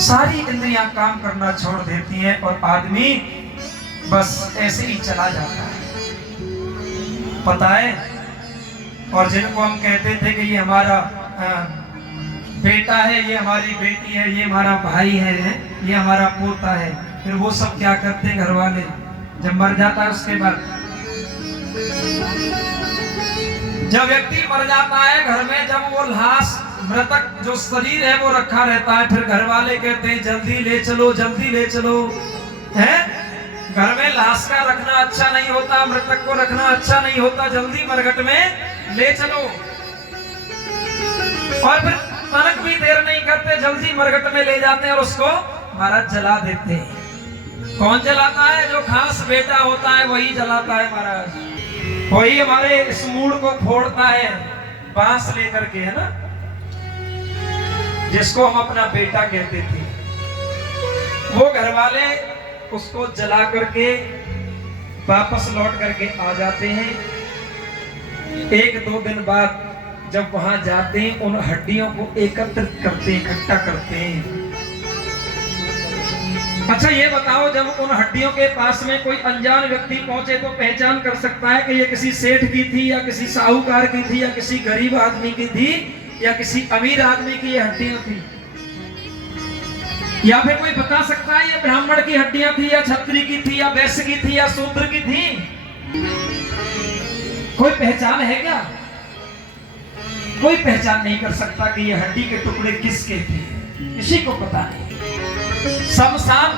सारी इंद्रियां काम करना छोड़ देती हैं और आदमी बस ऐसे ही चला जाता है। पता है, और जिनको हम कहते थे कि ये हमारा बेटा है, ये हमारी बेटी है, ये हमारा भाई है, ये हमारा पोता है, फिर वो सब क्या करते हैं घर वाले जब मर जाता है उसके बाद? जब व्यक्ति मर जाता है घर में, जब वो लाश मृतक जो शरीर है वो रखा रहता है, फिर घर वाले कहते हैं जल्दी ले चलो, जल्दी ले चलो। है घर में लाश का रखना अच्छा नहीं होता, मृतक को रखना अच्छा नहीं होता, जल्दी मरघट में ले चलो। और फिर तनक भी देर नहीं करते, जल्दी मरघट में ले जाते हैं और उसको महाराज जला देते हैं। कौन जलाता है? जो खास बेटा होता है वही जलाता है महाराज। वही हमारे इस मूड को फोड़ता है बांस लेकर के, है ना, जिसको हम अपना बेटा कहते थे। वो घर वाले उसको जला करके वापस लौट करके आ जाते हैं। एक दो दिन बाद जब वहां जाते हैं, उन हड्डियों को एकत्रित करते हैं, इकट्ठा करते हैं। अच्छा ये बताओ, जब उन हड्डियों के पास में कोई अनजान व्यक्ति पहुंचे तो पहचान कर सकता है कि ये किसी सेठ की थी या किसी साहूकार की थी या किसी गरीब आदमी की थी या किसी अमीर आदमी की ये हड्डियां थी? या फिर कोई बता सकता है ये ब्राह्मण की हड्डियां थी या क्षत्रिय की थी या वैश्य की थी या शूद्र की थी? कोई पहचान है क्या? कोई पहचान नहीं कर सकता कि ये हड्डी के टुकड़े किसके थे, किसी को पता नहीं। शमशान,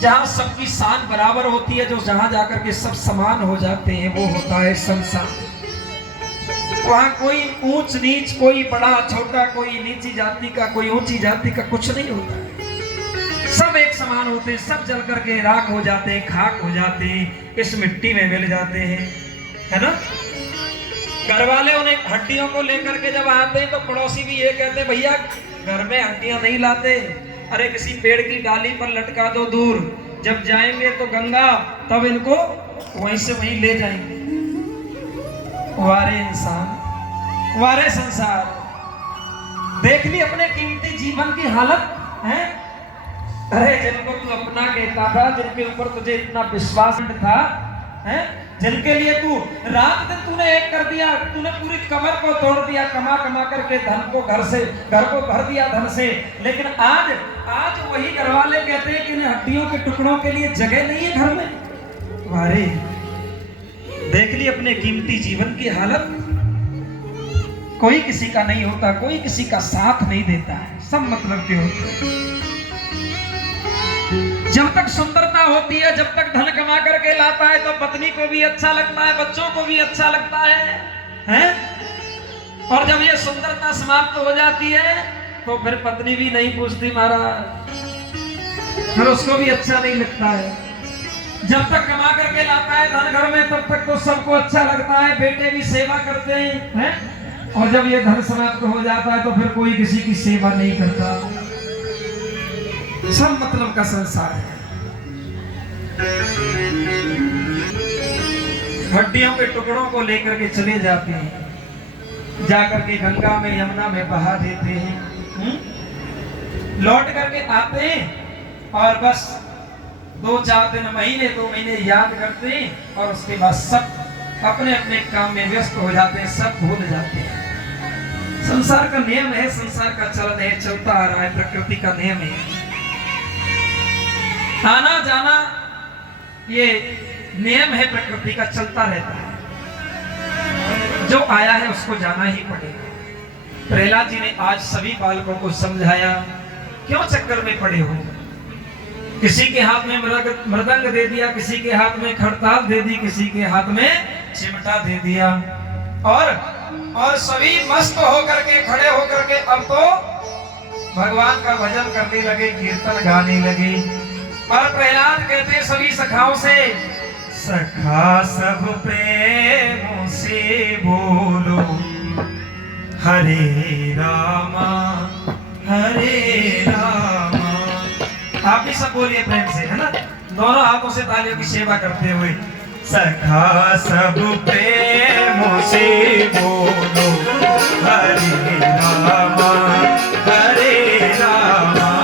जहां सबकी शान बराबर होती है, जो जहां जाकर के सब समान हो जाते हैं, वो होता है शमशान। वहां कोई ऊंच नीच, कोई बड़ा छोटा, कोई नीची जाति का, कोई ऊंची जाति का कुछ नहीं होता। सब एक समान होते हैं, सब जल करके राख हो जाते हैं, खाक हो जाते हैं, इस मिट्टी में मिल जाते हैं, है ना। घर वाले उन्हें हड्डियों को लेकर के जब आते हैं तो पड़ोसी भी ये कहते हैं भैया घर में हड्डियां नहीं लाते, अरे किसी पेड़ की डाली पर लटका दो दूर, जब जाएंगे तो गंगा तब इनको वहीं से वहीं ले जाएंगे। वारे इंसान, वारे संसार, देख ली अपने कीमती जीवन की हालत है। अरे जिनको तू अपना कहता था, जिनके ऊपर तुझे इतना विश्वास था, है, जिनके लिए तू रात दिन तूने एक कर दिया, तूने पूरी कमर को तोड़ दिया, कमा कमा करके धन को घर को भर दिया धन से, लेकिन आज वही घर वाले कहते हैं कि इन हड्डियों के टुकड़ों के लिए जगह नहीं है घर में। वारे, देख ली अपने कीमती जीवन की हालत। कोई किसी का नहीं होता, कोई किसी का साथ नहीं देता है, सब मतलब के होते हैं। जब तक सुंदरता होती है, जब तक धन कमा करके लाता है, तो पत्नी को भी अच्छा लगता है, बच्चों को भी अच्छा लगता है? और जब ये सुंदरता समाप्त हो जाती है तो फिर पत्नी भी नहीं पूछती महाराज, फिर उसको भी अच्छा नहीं लगता है। जब तक कमा करके लाता है धन घर में, तब तक तो सबको अच्छा लगता है, बेटे भी सेवा करते हैं? और जब ये धन समाप्त हो जाता है तो फिर कोई किसी की सेवा नहीं करता। सब मतलब का संसार है। हड्डियों के टुकड़ों को लेकर के चले जाते हैं, जाकर के गंगा में यमुना में बहा देते हैं, लौट करके आते हैं और बस 2-4 दिन, महीने 2 महीने याद करते हैं और उसके बाद सब अपने अपने काम में व्यस्त हो जाते हैं, सब भूल जाते हैं। संसार का नियम है, संसार का चलन है, चलता आ रहा है, प्रकृति का नियम है। आना जाना ये नियम है प्रकृति का, चलता रहता है। जो आया है उसको जाना ही पड़ेगा। प्रहलाद जी ने आज सभी बालकों को समझाया, क्यों चक्कर में पड़े हो? किसी के हाथ में मृदंग दे दिया, किसी के हाथ में खड़ताल दे दी, किसी के हाथ में चिमटा दे दिया, और सभी मस्त होकर के खड़े होकर के अब तो भगवान का भजन करने लगे, कीर्तन गाने लगे। और प्रहलाद कहते सभी सखाओं से, सखा सब प्रेम से बोलो हरे रामा हरे रामा। आप भी सब बोलिए प्रेम से, है ना, दोनों हाथों से तालियों की सेवा करते हुए। सखा सब प्रेम से बोलो हरे रामा हरे रामा।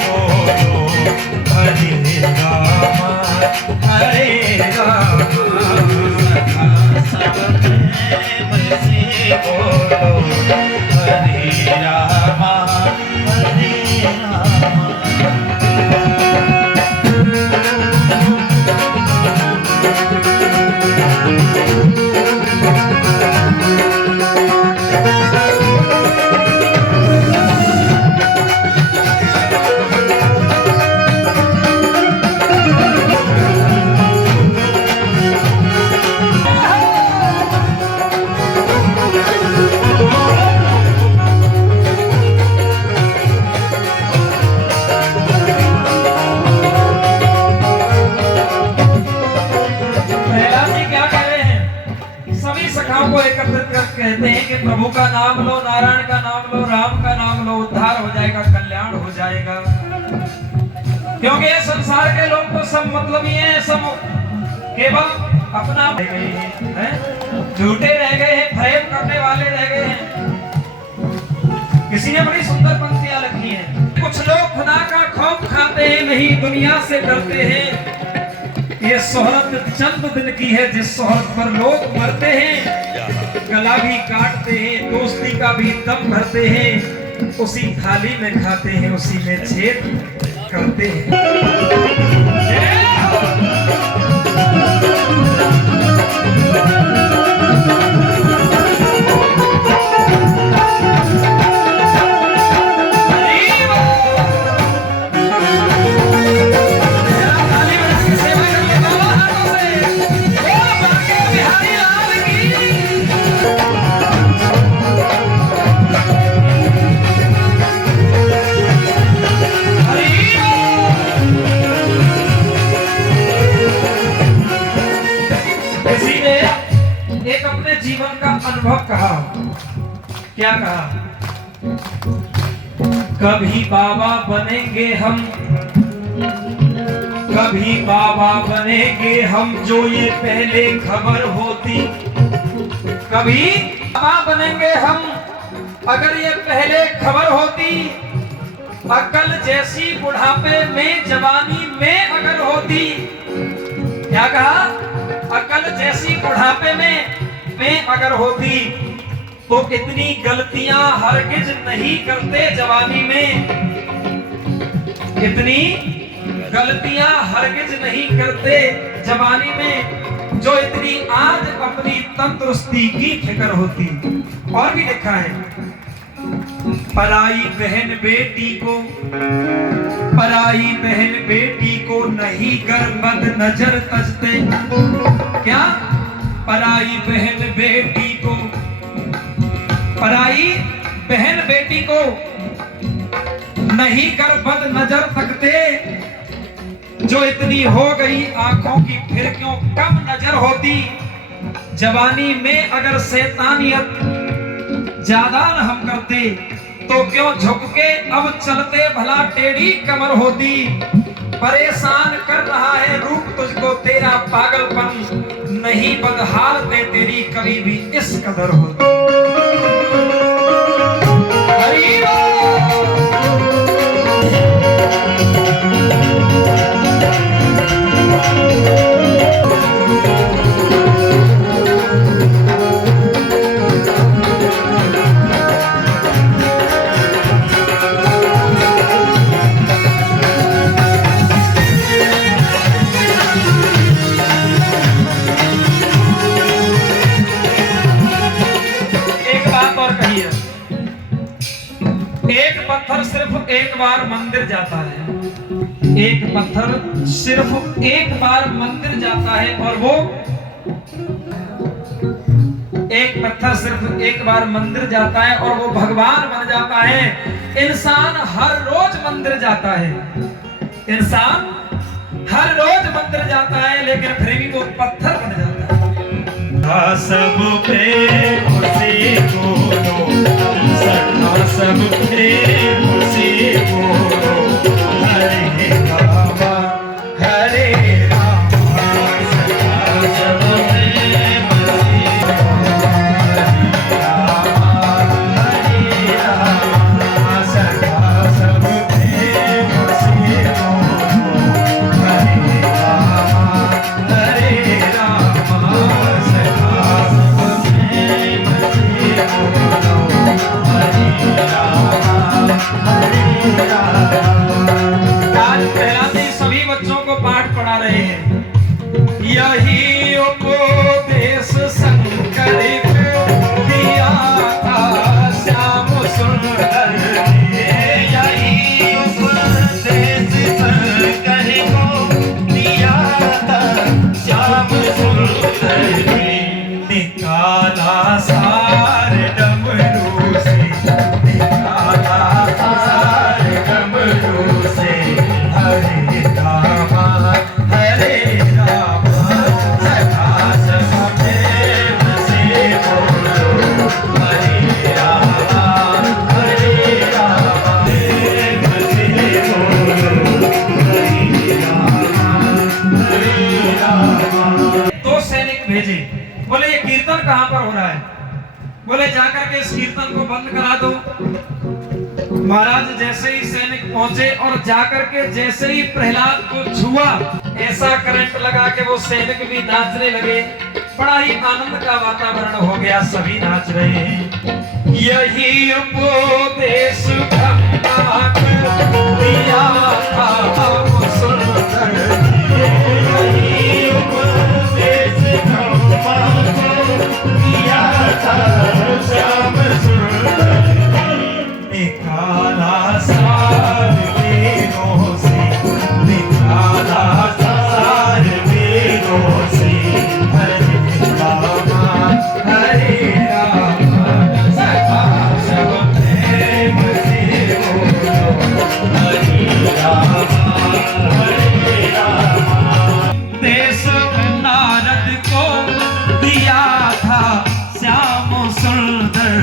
बोलो हरे राम हरे राम सब प्रेम से बोलो हरे राम हरे राम। को एकत्रित कर कहते हैं कि प्रभु का नाम लो, नारायण का नाम लो, राम का नाम लो, उद्धार हो जाएगा, कल्याण हो जाएगा। क्योंकि ये संसार के लोग तो सब मतलब ही हैं, सब केवल अपना रह गए हैं, झूठे रह गए हैं, फरेब करने वाले रह गए हैं। किसी ने बड़ी सुंदर पंक्तियां लिखी हैं, कुछ लोग खुदा का खौफ खाते हैं, नहीं दुनिया से डरते हैं। ये शोहरत चंद दिन की है, जिस शोहरत पर लोग मरते हैं, गला भी काटते हैं, दोस्ती का भी दम भरते हैं, उसी थाली में खाते हैं, उसी में छेद करते हैं। जीवन का अनुभव कहा, क्या कहा? कभी बाबा बनेंगे हम, कभी बाबा बनेंगे हम, जो ये पहले खबर होती। कभी बाबा बनेंगे हम, अगर ये पहले खबर होती। अकल जैसी बुढ़ापे में जवानी में अगर होती। क्या कहा? अकल जैसी बुढ़ापे में अगर होती तो इतनी गलतियां हरगिज नहीं करते जवानी में। इतनी गलतियां हरगिज नहीं करते जवानी में, जो इतनी आज अपनी तंदुरुस्ती की फिक्र होती। और भी लिखा है, पराई बहन बेटी को, पराई बहन बेटी को नहीं कर बद नजर तजते। क्या? पराई बहन बेटी को, पराई बहन बेटी को नहीं कर बद नजर तकते। जो इतनी हो गई आंखों की फिर क्यों कम नजर होती। जवानी में अगर शैतानियत ज्यादा न हम करते तो क्यों झुक के अब चलते भला टेढ़ी कमर होती। परेशान कर रहा है रूप तुझको तेरा पागलपन, नहीं बदहाल में तेरी कभी भी इस कदर होती। एक पत्थर सिर्फ एक बार मंदिर जाता है। एक पत्थर सिर्फ एक बार मंदिर जाता है, और वो एक पत्थर सिर्फ एक बार मंदिर जाता है और वो भगवान बन जाता है। इंसान हर रोज मंदिर जाता है, इंसान हर रोज मंदिर जाता है, लेकिन फिर भी वो पत्थर बन जाता है। सब प्रेम से बोलो, सब प्रेम से बोलो हरे राम हरे राम। सब प्रेम से राम हरे राम। सब प्रेम रहे हैं। यही उपदेश शंकर को दिया था श्याम सुंदर ने। यही उपदेश शंकर को दिया था श्याम सुंदर ने। निकाला सार डमरू से, निकाला सार डमरू से, हरे रामा हरे रामा सखा सब प्रेम से बोलो। हरे रामा प्रेम से बोलो। हरे रामा। दो सैनिक भेजे, बोले ये कीर्तन कहां पर हो रहा है? बोले जाकर के इस कीर्तन को बंद करा दो। महाराज जैसे ही सैनिक पहुंचे और जाकर के जैसे ही प्रहलाद को छुआ, ऐसा करंट लगा के वो सैनिक भी नाचने लगे। बड़ा ही आनंद का वातावरण हो गया, सभी नाच रहे हैं। यही उपदेश ब्रह्मा को दिया था हम सुंदर। यही उपदेश ब्रह्मा को दिया था श्याम सुंदर। निकाला सार वेदों से, निकाला सार वेदों से, हरे रामा सखा सब प्रेम से बोलो। हरे रामा देश नारद को दिया था श्याम सुंदर।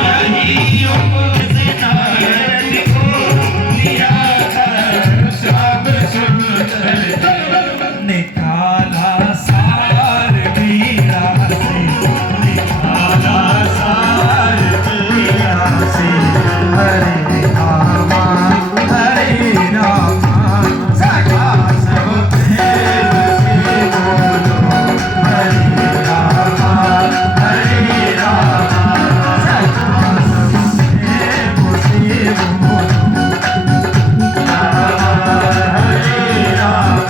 यही उपदेश नारद को दिया था श्याम सुंदर। निकाला सार वीरा से, निकाला सार वीरा से, हरे रामा सखा सब प्रेम से बोलो। हरे रामा सखा सब प्रेम से बोलो।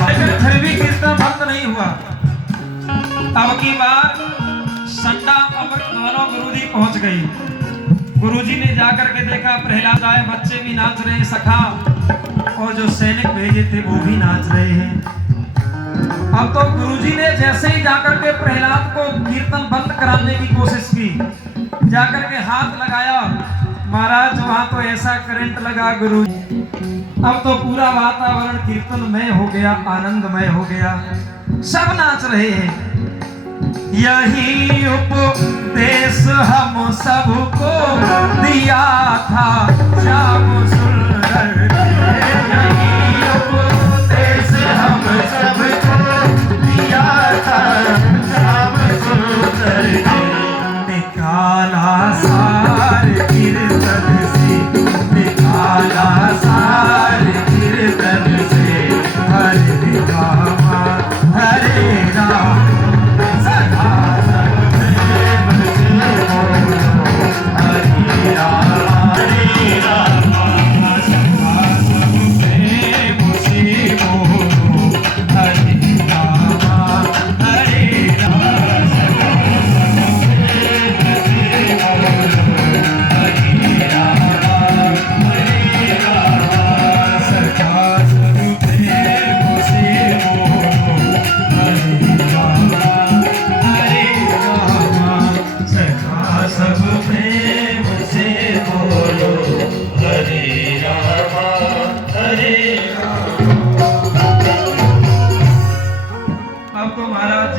लेकिन फिर भी कीर्तन बंद नहीं हुआ। अब की बार संडा अमृत दोनों गुरुजी पहुंच गई। गुरुजी ने जाकर के देखा प्रहलाद आए, बच्चे भी नाच रहे हैं, सखा और जो सैनिक भेजे थे वो भी नाच रहे हैं। अब तो गुरुजी ने जैसे ही जाकर के प्रहलाद को कीर्तन बंद कराने की कोशिश की, जाकर के हाथ लगाया, महाराज वहां तो ऐसा करंट लगा गुरु। अब तो पूरा वातावरण कीर्तनमय हो गया, आनंदमय हो गया, सब नाच रहे हैं। यही उपदेश हम सबको दिया था श्याम सुंदर।